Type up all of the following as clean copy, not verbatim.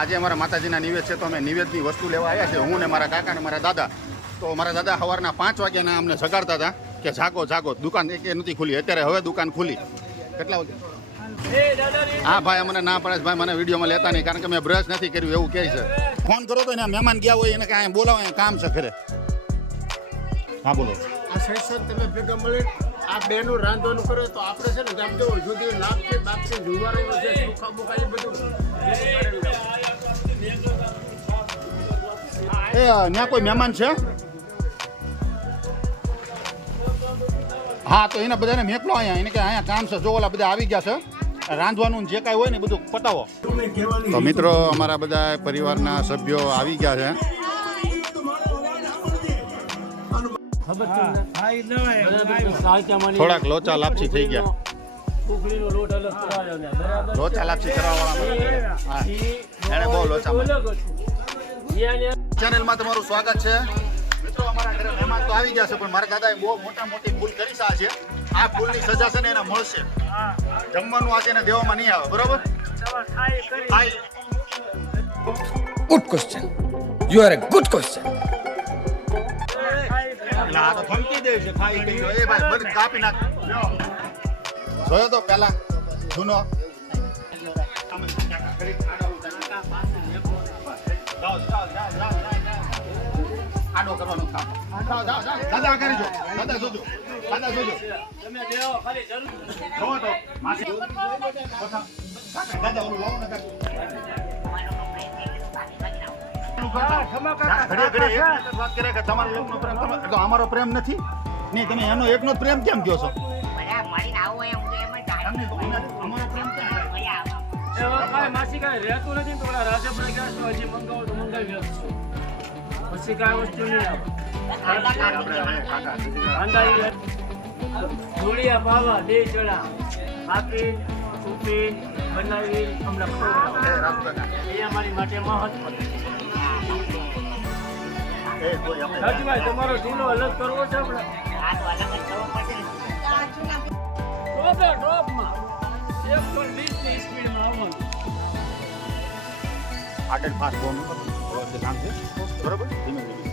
આજે અમારા માતાજીના નિવેદ છે તો અમે નિવેદની વસ્તુ લેવા આવ્યા છે. હું ને મારા કાકા ને મારા દાદા. તો મારા દાદા સવારના 5 વાગ્યાના અમને જગાડતા હતા કે જાગો જાગો. દુકાન એક નથી ખુલી. અત્યારે હવે દુકાન ખુલી. કેટલા વાગે? હા ભાઈ અમને ના પડે ભાઈ, મને વિડીયોમાં લેતા નહીં કારણ કે મેં બ્રશ નથી કર્યું એવું કહે છે. ફોન કરો તો એને મહેમાન ગયા હોય એને કાંઈ બોલાવો, કામ છે ખરે. હા બોલો. આ સેશન તમે ભેગા મળી આ બેનું રાંધવાનું કરે તો આપણે છે ને ગામ જો સુધી લાભ છે બાપ છે જુવારેલો છે સુખા બુખા એ બધું એ ત્યાં કોઈ મહેમાન છે? હા તો એને બધાને મેકલો અહીંયા. એને કે અહીંયા કામ છે, જો ઓલા બધા આવી ગયા છે, રાંધવાનું જે કાંઈ હોય ને બધું પતાવો. તો મિત્રો અમારા બધા પરિવારના સભ્યો આવી ગયા છે. થોડાક લોચા લાપસી થઈ ગયા. લોચા લાપસી કરવા એને બહુ લોચા. ચેનલમાં તમારું સ્વાગત છે મિત્રો. અમારા ઘરે મહેમાન તો આવી ગયા છે પણ મારા દાદાએ બહુ મોટી ભૂલ કરી છે. આ ભૂલની સજા છે ને એને મળશે. જમવાનું આજે એને દેવામાં નહીં આવે, બરોબર? Good question. You are a good question. આ તો ધમકી દે છે. ખાઈ ગઈ એ ભાઈ બધું કાપી નાખ. જોયો તો પેલા જૂનો આડો કરવાનો કામ. દાદા કરી જો. દાદા જોજો. દાદા જોજો. તમે દેવો ખાલી જરૂર જોવો તો માસી દાદા ઓલું લાવો ને અમારો પ્રેમ નથી નહીં. તમે એનો એકનો જ પ્રેમ કેમ કહો છો? માસી કાંઈ રહેતું નથી તો રાજપુરા ગેસ હજી મંગાવો તો મંગાવી આપશું. પછી કાંઈ વસ્તુ નહીં આવે. ધૂળિયા પાવા દે ચડા આપી ઉપી બનાવી અમને એ અમારી માટે મહત્વ. રાજભાઈ તમારો ચૂલો અલગ કરવો છે આપણે ડ્રોપમાં 120 ની સ્પીડમાં આવવાનું. આટલ ફાસ્ટ ફોન કામ છે, બરોબર? ધીમે ધીમે.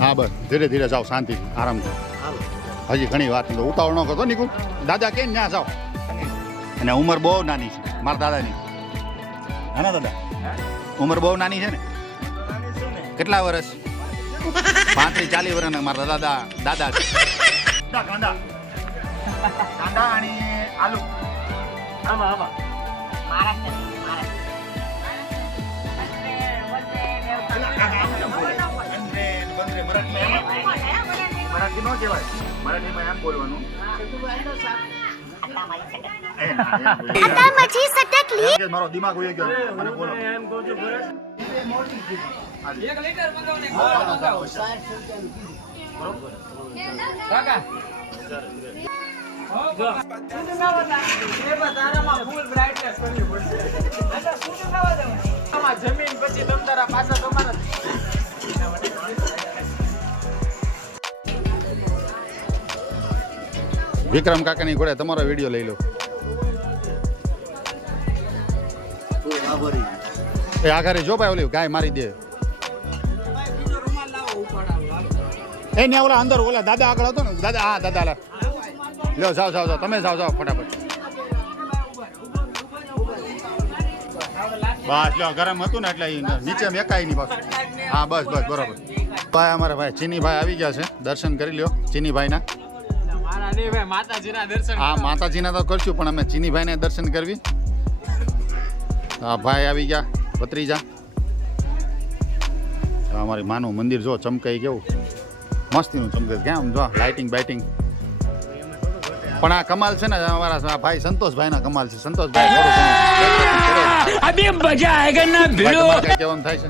હા બસ ધીરે ધીરે જાઓ, શાંતિ આરામથી. હજી ઘણી વાત નહીં, ઉતાવળ ન કરતો નિકુલ. દાદા કે ત્યાં જાઓ. અને ઉંમર બહુ નાની છે મારા દાદાની. હે ને દાદા? ઉંમર બહુ નાની છે ને. કેટલા વર્ષ? 35-40 વર્ષના મારા દાદા છે. કાંદા અને આલુ. આમાં આમાં મરાઠી નો કહેવાય. મરાઠીમાં એમ બોલવાનું. મારો દિમાગ ઉઈ ગયો. મને બોલો. એમ કહું છું ભરત 1 લીટર મંગાવો. કાકા જમીન પછી તમતારા પાછા તમારા. વિક્રમ કાકાની ઘોડે તમારો વિડીયો લઈ લો. એ આઘારે જો ભાઈ ઓલી ગાય મારી દે. એ ને ઓલા અંદર ઓલા દાદા આગળ હતો ને. દાદા હા દાદા લ્યો જાઓ જાઓ જાઓ. તમે જાઓ ફટાફટ. બસ લ્યો ગરમ હતું ને એટલે નીચે મેકાય નહીં પાછું. હા બસ બસ બરોબર. ભાઈ અમારા ભાઈ ચીનીભાઈ આવી ગયા છે. દર્શન કરી લ્યો ચીનીભાઈના. હા માતાજીના તો કરશું પણ અમે ચીનીભાઈને દર્શન કરવી. હા ભાઈ આવી ગયા ભત્રીજા. અમારી માનું મંદિર જો ચમકાઈ કેવું મસ્તીનું ચમકે. કેમ જો લાઇટિંગ બાઇટિંગ. પણ આ કમાલ છે ને અમારા ભાઈ સંતોષભાઈના કમાલ છે. સંતોષભાઈ કેવાનું થાય છે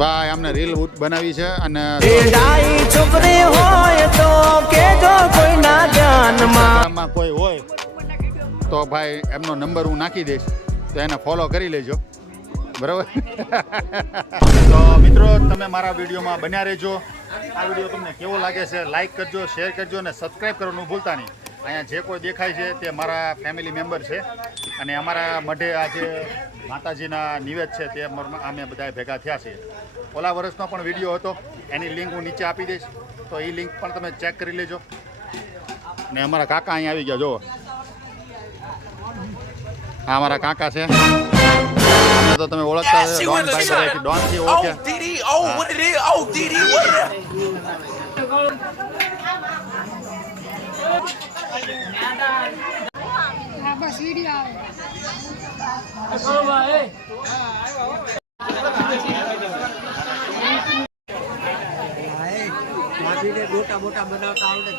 ભાઈ. અમને રીલ બનાવી છે અને કોઈ હોય તો ભાઈ એમનો નંબર હું નાખી દઈશ તો એને ફોલો કરી લેજો, બરાબર? તો મિત્રો તમે મારા વિડીયોમાં બન્યા રહેજો. આ વિડીયો તમને કેવો લાગે છે લાઈક કરજો, શેર કરજો અને સબસ્ક્રાઈબ કરવાનું ભૂલતા નહીં. અહીંયા જે કોઈ દેખાય છે તે મારા ફેમિલી મેમ્બર છે અને અમારા મઢે આજે માતાજીના નિવેદ છે તે અમે બધા ભેગા થયા છીએ. ઓલા વર્ષનો પણ વિડીયો હતો, એની લિંક હું નીચે આપી દઈશ, તો એ લિંક પણ તમે ચેક કરી લેજો. ને અમારા કાકા અહીંયા આવી ગયા, જુઓ આ અમારા કાકા છે. તો તમે ઓળખતા ડોનભાઈ, ડોનથી બસ વિડીયો આવે મોટા મોટા બનાવતા આવડે.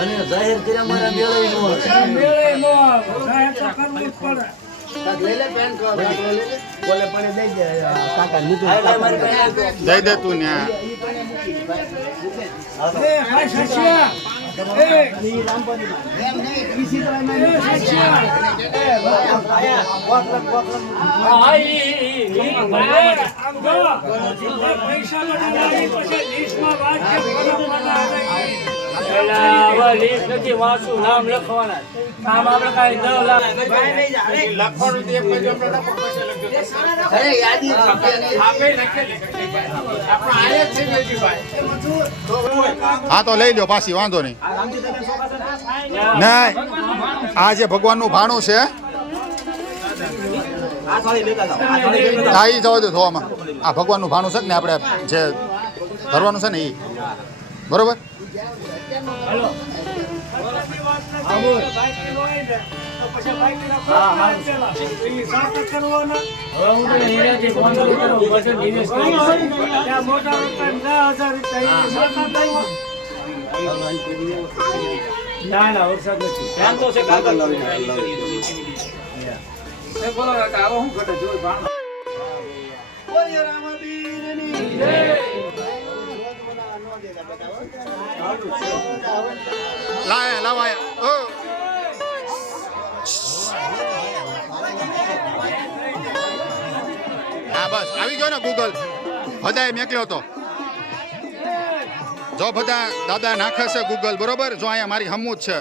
અને જાહેર કર્યા મારા દઈ દે તું ને નામ લખવાના નામ આપણે કાંઈ 10 લાખ લખવાનું તે પછી આપણે હા તો લઈ લો પાછી, વાંધો નહીં. નહીં, આ જે ભગવાનનું ભાણું છે હા એ જવા દો ધોવામાં. આ ભગવાનનું ભાણું છે ને આપણે જે ધરવાનું છે ને એ બરોબર. ના ના વરસાદ નથી ધ્યાન તો છે કાગળ લાવીને બોલો કાકા આવો હું ઘટે જોઈ ભાણ લાવાય હા બસ આવી ગયો ને ગૂગલ. બધાએ મેકલ્યો હતો. જો બધા દાદા નાખે છે ગૂગલ બરોબર. જો અહીંયા મારી હમું જ છે.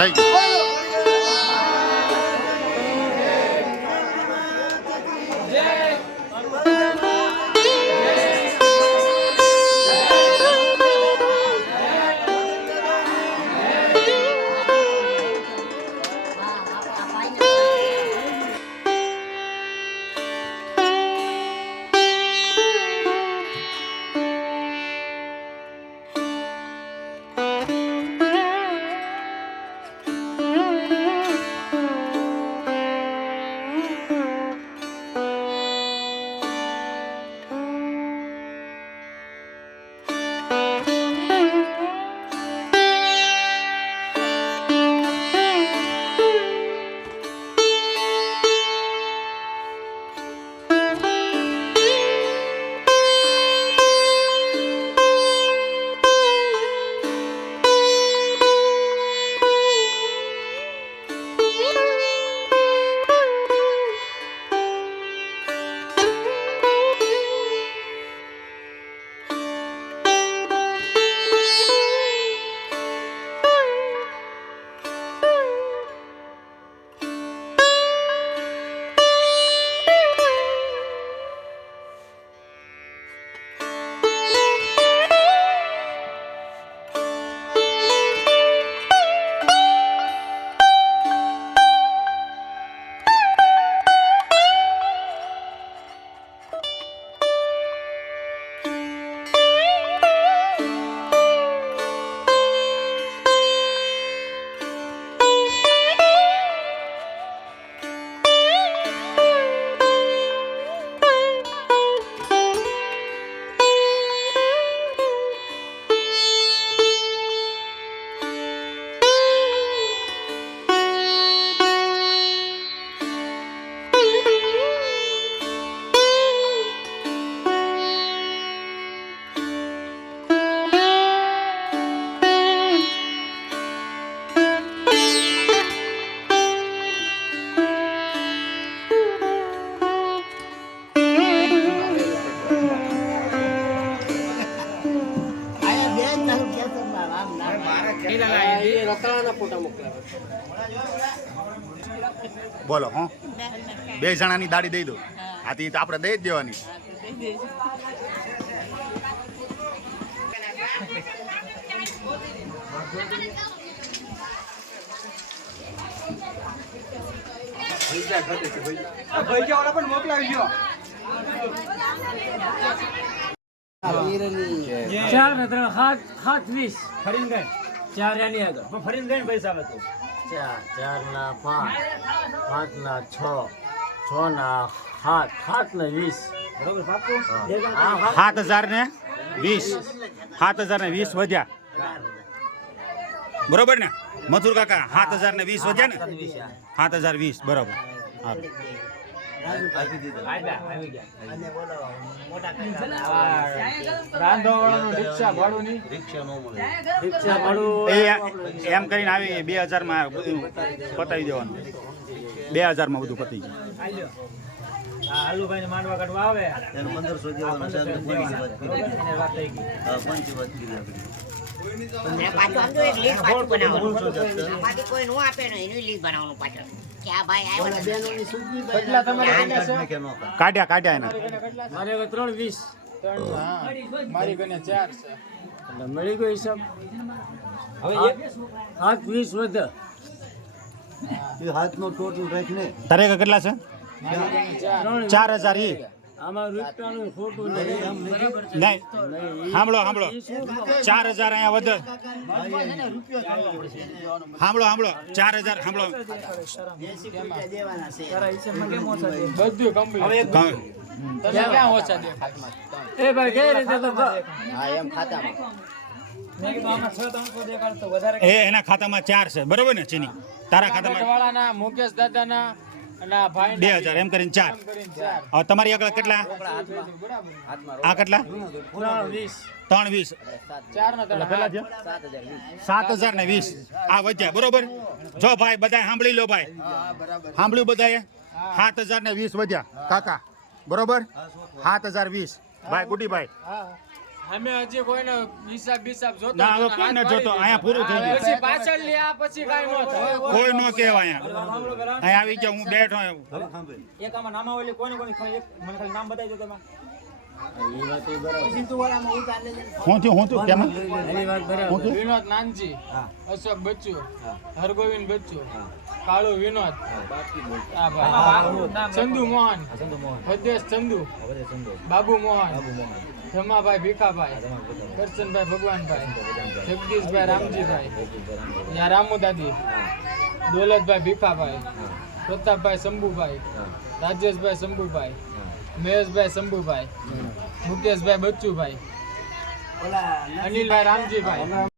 થઈ ગયું. રતાળાના ફોટા મોકલાવે. બોલો હો 2 જણાની દાડી દઈ દો. આથી તો આપણે દઈ જ દેવાની. ચાર ને ત્રણ સાત 20 ફરીને ગઈ ચાર એની આગળ ફરીને ગઈ પૈસા આવે તો 4 ના 5, 5 ના 6, 6 ના 7, 7 ના 20. બરોબર પાકું 7,000 ને 20. 7,000 ને 20 વધ્યા. બરોબર ને મથુર કાકા? 7,000 ને 20 વધ્યા ને? 7,020 બરોબર. હાલો. રિક્ષા ભાડું એમ કરીને આવી 2,000 માં બધું પતાવી દેવાનું. 2,000 માં બધું પતી ગયું. આલુભાઈ ને માંડવા કાઢવા આવે 1500 દેવાનો છે. વાત થઈ ગઈ. પાછું આમ તો એક લીસ્ટ પાછું બનાવવાનું. બાકી કોઈ નો આપે ને એનું લીસ્ટ બનાવવાનું પાછળ. કે આ ભાઈ આવ્યો ને. કેટલા તમારે કાઢ્યા એના. મારે હવે 320 મારી કને 4 છે એટલે મળી ગયો હિસાબ. હવે 720 વધે. એ હાથનો ટોટલ રાખને. તારે કેટલા છે? 4,000 ઈ. આમાં રૂપિયાનું ખોટું નહીં. નહીં સાંભળો 4,000 અહીંયા વધે. સાંભળો 4,000 સાંભળો. બધું કમ્પ્લીટ. ક્યાં ઓછા દે ખાતામાં? એ ભાઈ કઈ રીતે તો હા એમ ખાતામાં. મેં કીધું આમાં 600 દેખાડતો વધારે. એના ખાતામાં 4 છે બરોબર ને ચીની? તારા ખાતામાં વાળાના મુકેશ દાદાના અને આ ભાઈ 2,000 એમ કરીને 4. હવે તમારી આગળ કેટલા? આ કેટલા? 320. 4 નો પેલા 7,000 ને 20 આ વધ્યા બરોબર. જો ભાઈ બધા સાંભળી લો ભાઈ. સાંભળ્યું બધાએ? 7,000 ને 20 વધ્યા કાકા બરોબર. 7,020 ભાઈ ગુડીભાઈ અમે હજી કોઈનો હિસાબ બિસાબ જોતો ના હવે કોઈ ન જોતો અહીંયા પૂરું થઈ ગયું પછી પાછળ લે આ પછી કાઈ ન થાય કોઈ ન કહેવાય અહીંયા આવી જાવ હું બેઠો એક આમાં નામાવલી કોને કોને ખાલી મને ખાલી નામ બતાવી દો તમે હું થયું કેમ વિનોદ નાનજી, અશોક બચ્ચુ, હરગોવિંદ બચ્ચુ, કાળુ વિનોદ, આ ભાઈ ચંદુ મોહન, ભદ્રેશ ચંદુ, બાબુ મોહન, જમાભાઈ ભીખાભાઈ, કરશનભાઈ ભગવાનભાઈ, જગદીશભાઈ રામજીભાઈ, યા રામુ દાદી, દોલતભાઈ ભીખાભાઈ, પ્રતાપભાઈ શંભુભાઈ, રાજેશભાઈ શંભુભાઈ, મહેશભાઈ શંભુભાઈ, મુકેશભાઈ બચ્ચુભાઈ, અનિલભાઈ રામજીભાઈ.